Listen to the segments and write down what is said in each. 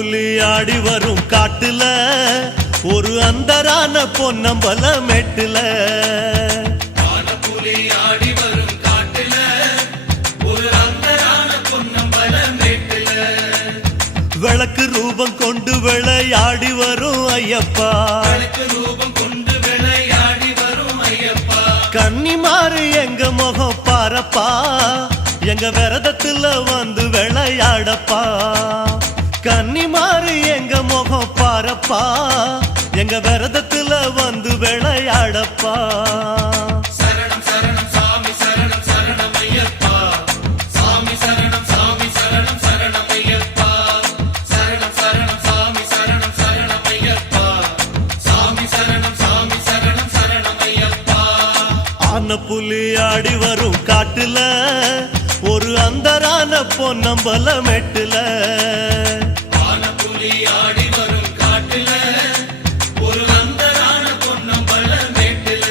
புலி ஆடி வரும் காட்டுல ஒரு அந்தரான பொன்னம்பல மெட்டுல புலி ஆடி வரும் காட்டுல ஒரு அந்தரான பொன்னம்பல மெட்டுல விளக்கு ரூபம் கொண்டு விளையாடி வரும் ஐயப்பா விளக்கு ரூபம் கொண்டு விளையாடி வரும் ஐயப்பா கன்னிமாறு எங்க முகம் பாரப்பா எங்க விரதத்துல வந்து விளையாடப்பா கன்னிமாறு எங்க முகம் பாரப்பா எங்க விரதத்துல வந்து விளையாடப்பா சரணம் சரணம் சாமி சரணம் சரணம் ஐயப்பா சாமி சரணம் சாமி சரணம் சரணம் ஐயப்பா சரணம் சரணம் சாமி சரணம் சரணம் ஐயப்பா சாமி சரணம் சாமி சரணம் சரணம் ஐயப்பா ஆன புலி ஆடி வரும் காட்டுல ஒரு அந்தரான பொன்னம்பல மெட்டுல புலி ஆடி வரும் காட்டுல ஒரு அந்தரான பொன்னம்பல மெட்டுல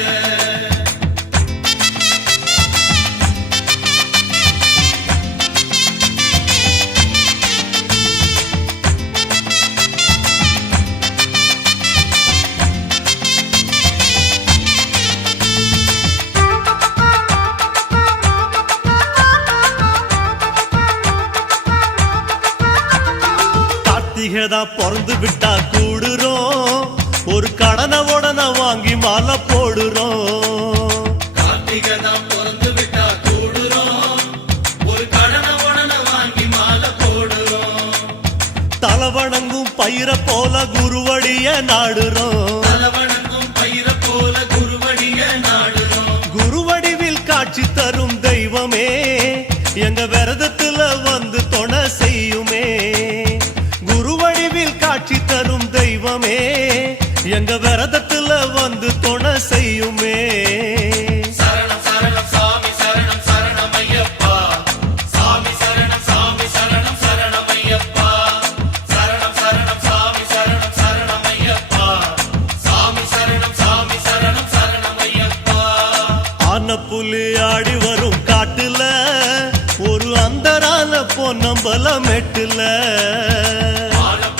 கார்த்திகைதான் பிறந்து விட்டா கூடுறோம் ஒரு கடனை உடனே வாங்கி மாலை போடுறோம் கார்த்திகைதான் பிறந்து விட்டா கூடுறோம் ஒரு கடனை உடனே வாங்கி மாலை போடுறோம் தலவணங்கும் பயிர போல குருவடிய நாடுறோம் தலவணங்கும் பயிர போல குருவடிய நாடுறோம் குருவடிவில் காட்சி தரும் தெய்வமே எங்க விரதத்துல வந்து துணை செய்யுமே குருவடிவில் காட்சி தரும் தெய்வமே எங்க விரதத்துல வந்து துணை செய்யுமே சரணம் சரணம் சாமி சரணம் சரணம் ஐயப்பா சாமி சரணம் சாமி சரணம் சரணம் ஐயப்பா சரணம் சரணம் சாமி சரணம் சரணம் ஐயப்பா சாமி சரணம் சாமி சரணம் சரணம் ஐயப்பா ஆன புலி ஆடி வரும் காட்டுல ஒரு அந்தரான பொன்னம்பல மெட்டுல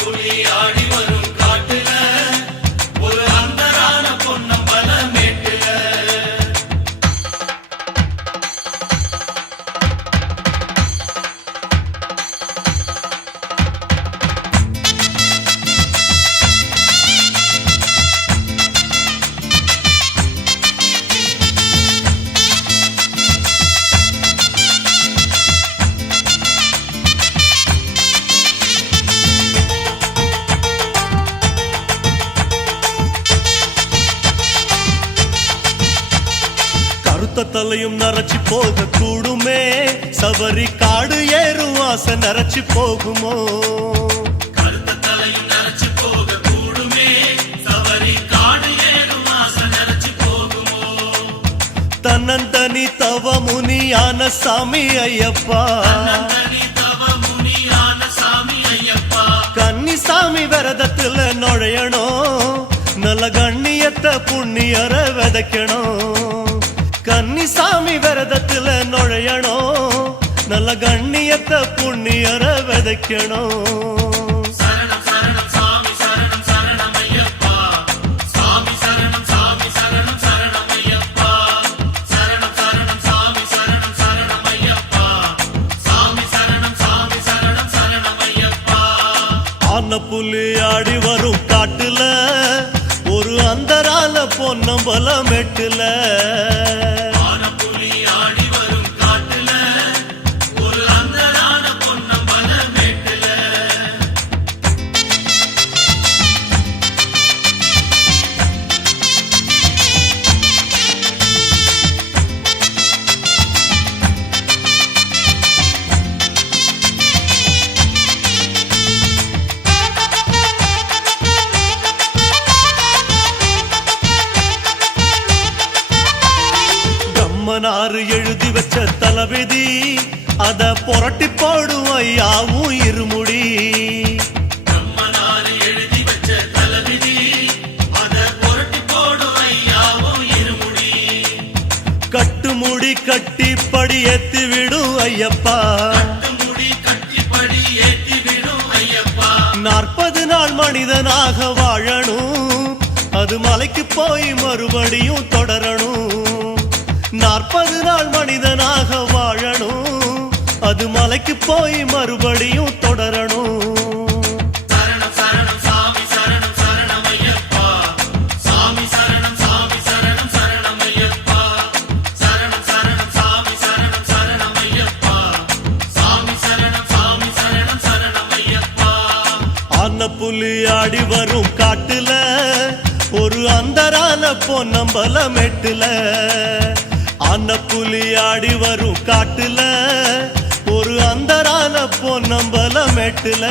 புலி ஆடி வரும் காட்டுல ஒரு அந்தரான பொன்னம்பல மெட்டுல கருத்த தலையும் நரைச்சி போக கூடுமே சபரி காடு ஏறும் ஆசை நரைச்சி போகுமோ கருத்த தலையும் நரைச்சு போக கூடுமே சபரி காடு ஏறும் ஆசை நரைச்சு போகுமோ தன்னந்தனி தவ முனியான சாமி ஐயப்பா தன்னந்தனி தவ முனியான சாமி ஐயப்பா கன்னிசாமி விரதத்துல நுழையணும் நல்ல கண்ணியத்தை புண்ணியர விதைக்கணும் கன்னிசாமி விரதத்துல நுழையணும் நல்ல கண்ணியத்தை புண்ணியர விதைக்கணும் சரணம் சரணம் சாமி சரணம் சரணம் ஐயப்பா சாமி சரணம் சாமி சரணம் சரணம் ஐயப்பா சரணம் சரணம் சாமி சரணம் சரணம் ஐயப்பா சாமி சரணம் சாமி சரணம் சரணம் ஐயப்பா ஆன புலி ஆடி வரும் காட்டுல ஒரு அந்தரான பொன்னம்பல மெட்டுல புலி ஆடி வரும் காட்டுல ஒரு அந்தரான பொன்னம்பல மெட்டுல பிரம்மனாறு எழுதி வச்ச தளபதி அத புரட்டி போடும் ஐயாவும் இருமுடி பிரம்மனாரு எழுதி வச்ச தளபதி அத புரட்டி போடும் ஐயாவும் இருமுடி கட்டுமுடி கட்டி படி ஏத்தி விடும் ஐயப்பா முடி கட்டி படி ஏத்தி விடும் ஐயப்பா நாள் மனிதனாக வாழணும், அது மலைக்கு போய் மறுபடியும் தொடரணும். 40 நாள் மனிதனாக வாழணும், அது மலைக்கு போய் மறுபடியும் தொடரணும். சரணம் சரணம் சாமி சரணம் சரணம் ஐயப்பா சாமி சரணம் சரணம் ஐயப்பா சரணம் சரணம் சாமி சரணம் சரணம் ஐயப்பா சாமி சரணம் ஐயப்பா. ஆன புலி ஆடி வரும் காட்டுல ஒரு அந்தரான பொன்னம்பல மெட்டுல, ஆன புலி ஆடி வரும் காட்டுல ஒரு அந்தரான பொன்னம்பல மெட்டுல.